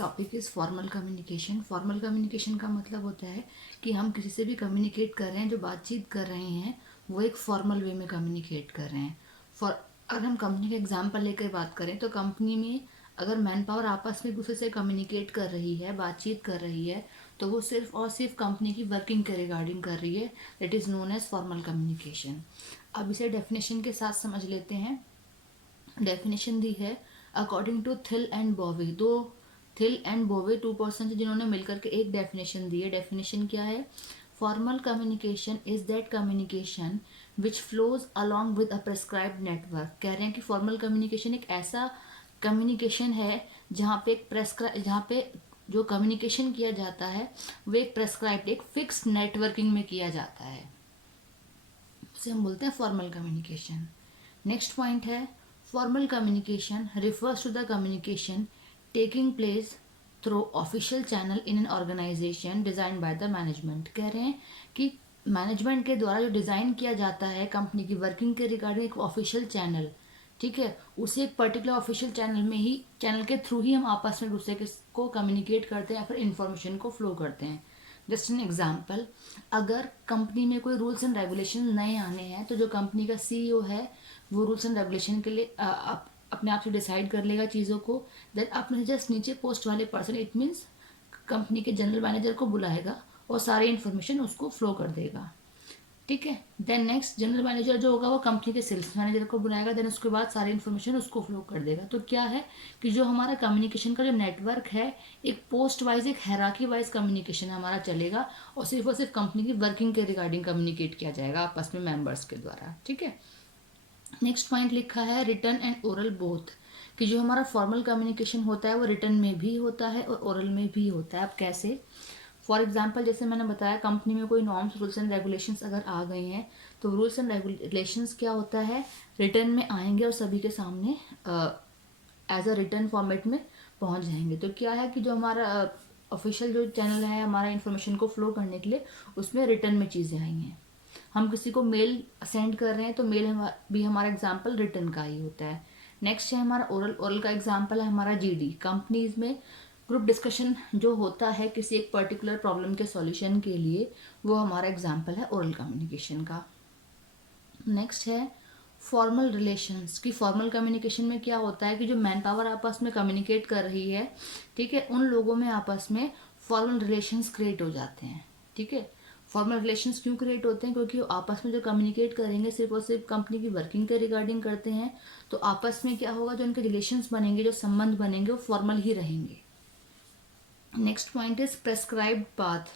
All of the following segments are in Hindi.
Topic is formal communication. Formal communication का मतलब होता है कि हम किसी से भी कम्युनिकेट कर रहे हैं, जो बातचीत कर रहे हैं वो एक फॉर्मल वे में कम्युनिकेट कर रहे हैं। फॉर अगर हम कंपनी का एग्जांपल लेकर बात करें तो कंपनी में अगर मैन पावर आपस में एक दूसरे से कम्युनिकेट कर रही है, बातचीत कर रही है, तो वो सिर्फ और सिर्फ कंपनी की वर्किंग के रिगार्डिंग कर रही है। That is known as formal communication. अब इसे डेफिनेशन के साथ समझ लेते हैं। डेफिनेशन दी है according to Thill and Bowe. Thill and Bowe 2 person जिन्होंने मिलकर के एक डेफिनेशन दी है। डेफिनेशन क्या है? Formal communication is that communication which flows along with a prescribed network. कह रहे हैं कि फॉर्मल कम्युनिकेशन एक ऐसा कम्युनिकेशन है जहाँ पे जो कम्युनिकेशन किया जाता है वो एक प्रेस्क्राइब्ड, एक फिक्स नेटवर्किंग में किया जाता है, उसे हम बोलते हैं फॉर्मल कम्युनिकेशन। नेक्स्ट पॉइंट है formal communication refers to the communication taking place through official channel in an organisation design by the management. कह रहे हैं कि मैनेजमेंट के द्वारा जो डिज़ाइन किया जाता है कंपनी की वर्किंग के रिगार्डिंग एक ऑफिशियल चैनल, ठीक है, उसे एक पर्टिकुलर ऑफिशियल चैनल के थ्रू ही हम आपस में दूसरे को कम्युनिकेट करते हैं या फिर इंफॉर्मेशन को फ्लो करते हैं। जस्ट एन एग्जाम्पल, अगर कंपनी में कोई रूल्स एंड रेगुलेशन नए आने हैं तो जो कंपनी का सीईओ है वो रूल्स एंड रेगुलेशन के लिए अपने आप से डिसाइड कर लेगा चीज़ों को। देन अपने जस्ट नीचे पोस्ट वाले पर्सन, इट मीन्स कंपनी के जनरल मैनेजर को बुलाएगा और सारी इन्फॉर्मेशन उसको फ्लो कर देगा, ठीक है। देन नेक्स्ट जनरल मैनेजर जो होगा वो कंपनी के सेल्स मैनेजर को बुलाएगा, देन उसके बाद सारी इन्फॉर्मेशन उसको फ्लो कर देगा। तो क्या है कि जो हमारा कम्युनिकेशन का जो नेटवर्क है एक पोस्ट वाइज, एक हैराकी वाइज कम्युनिकेशन हमारा चलेगा और सिर्फ कंपनी की वर्किंग के रिगार्डिंग कम्युनिकेट किया जाएगा आपस में मेंबर्स के द्वारा, ठीक है। नेक्स्ट पॉइंट लिखा है रिटन एंड ओरल बोथ, कि जो हमारा फॉर्मल कम्युनिकेशन होता है वो रिटन में भी होता है और ओरल में भी होता है। अब कैसे? फॉर एग्जाम्पल जैसे मैंने बताया कंपनी में कोई नॉर्म्स, रूल्स एंड रेगुलेशंस अगर आ गए हैं तो रूल्स एंड रेगुलेशंस क्या होता है, रिटन में आएंगे और सभी के सामने एज अ रिटन फॉर्मेट में पहुंच जाएंगे। तो क्या है कि जो हमारा ऑफिशियल जो चैनल है हमारा इन्फॉर्मेशन को फ्लो करने के लिए, उसमें रिटन में चीज़ें आई हैं। हम किसी को मेल सेंड कर रहे हैं तो मेल भी हमारा एग्जाम्पल रिटर्न का ही होता है। नेक्स्ट है हमारा ओरल। ओरल का एग्जाम्पल है हमारा जीडी। कंपनीज में ग्रुप डिस्कशन जो होता है किसी एक पर्टिकुलर प्रॉब्लम के सॉल्यूशन के लिए, वो हमारा एग्जाम्पल है ओरल कम्युनिकेशन का। नेक्स्ट है फॉर्मल रिलेशंस, की फॉर्मल कम्युनिकेशन में क्या होता है कि जो मैन पावर आपस में कम्युनिकेट कर रही है, ठीक है, उन लोगों में आपस में फॉर्मल रिलेशंस क्रिएट हो जाते हैं, ठीक है। फॉर्मल रिलेशंस क्यों क्रिएट होते हैं? क्योंकि आपस में जो कम्युनिकेट करेंगे सिर्फ और सिर्फ कंपनी की वर्किंग के रिगार्डिंग करते हैं, तो आपस में क्या होगा, जो उनके रिलेशंस बनेंगे, जो संबंध बनेंगे वो फॉर्मल ही रहेंगे। Next point is prescribed path,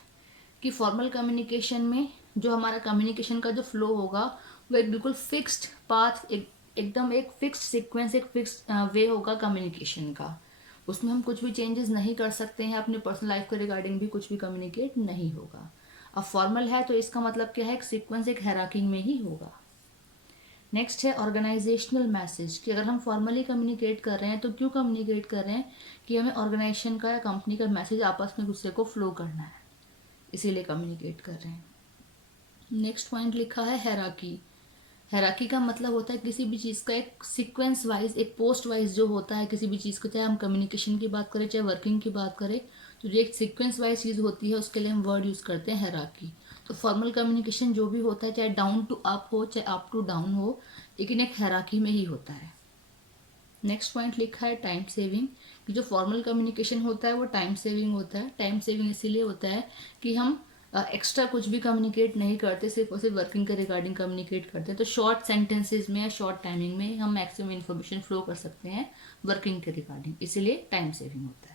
कि फॉर्मल कम्युनिकेशन में जो हमारा कम्युनिकेशन का जो फ्लो होगा वो एक बिल्कुल फिक्स्ड पाथ, एकदम एक फिक्स्ड सीक्वेंस, एक फिक्स्ड वे होगा कम्युनिकेशन का। उसमें हम कुछ भी चेंजेस नहीं कर सकते हैं, अपने पर्सनल लाइफ के रिगार्डिंग भी कुछ भी कम्युनिकेट नहीं होगा। अब फॉर्मल है तो इसका मतलब क्या है, एक सीक्वेंस, एक हायरार्की में ही होगा। नेक्स्ट है ऑर्गेनाइजेशनल मैसेज, कि अगर हम फॉर्मली कम्युनिकेट कर रहे हैं तो क्यों कम्युनिकेट कर रहे हैं, कि हमें ऑर्गेनाइजेशन का या कंपनी का मैसेज आपस में दूसरे को फ्लो करना है, इसीलिए कम्युनिकेट कर रहे हैं। नेक्स्ट पॉइंट लिखा है हैराकी। हैराकी का मतलब होता है किसी भी चीज़ का एक सीक्वेंस वाइज, एक पोस्ट वाइज जो होता है किसी भी चीज़ को, चाहे हम कम्युनिकेशन की बात करें चाहे वर्किंग की बात करें, तो जो एक सीक्वेंस वाइज चीज़ होती है उसके लिए हम वर्ड यूज़ करते हैं हैराकी। तो फॉर्मल कम्युनिकेशन जो भी होता है चाहे डाउन टू अप हो चाहे अप टू डाउन हो, लेकिन एक हैराकी में ही होता है। नेक्स्ट पॉइंट लिखा है टाइम सेविंग, कि जो फॉर्मल कम्युनिकेशन होता है वो टाइम सेविंग होता है। टाइम सेविंग इसीलिए होता है कि हम एक्स्ट्रा कुछ भी कम्युनिकेट नहीं करते, सिर्फ और सिर्फ वर्किंग के रिगार्डिंग कम्युनिकेट करते हैं। तो शॉर्ट सेंटेंसेज में या शॉर्ट टाइमिंग में हम मैक्सिमम इन्फॉर्मेशन फ्लो कर सकते हैं वर्किंग के रिगार्डिंग, इसीलिए टाइम सेविंग होता है।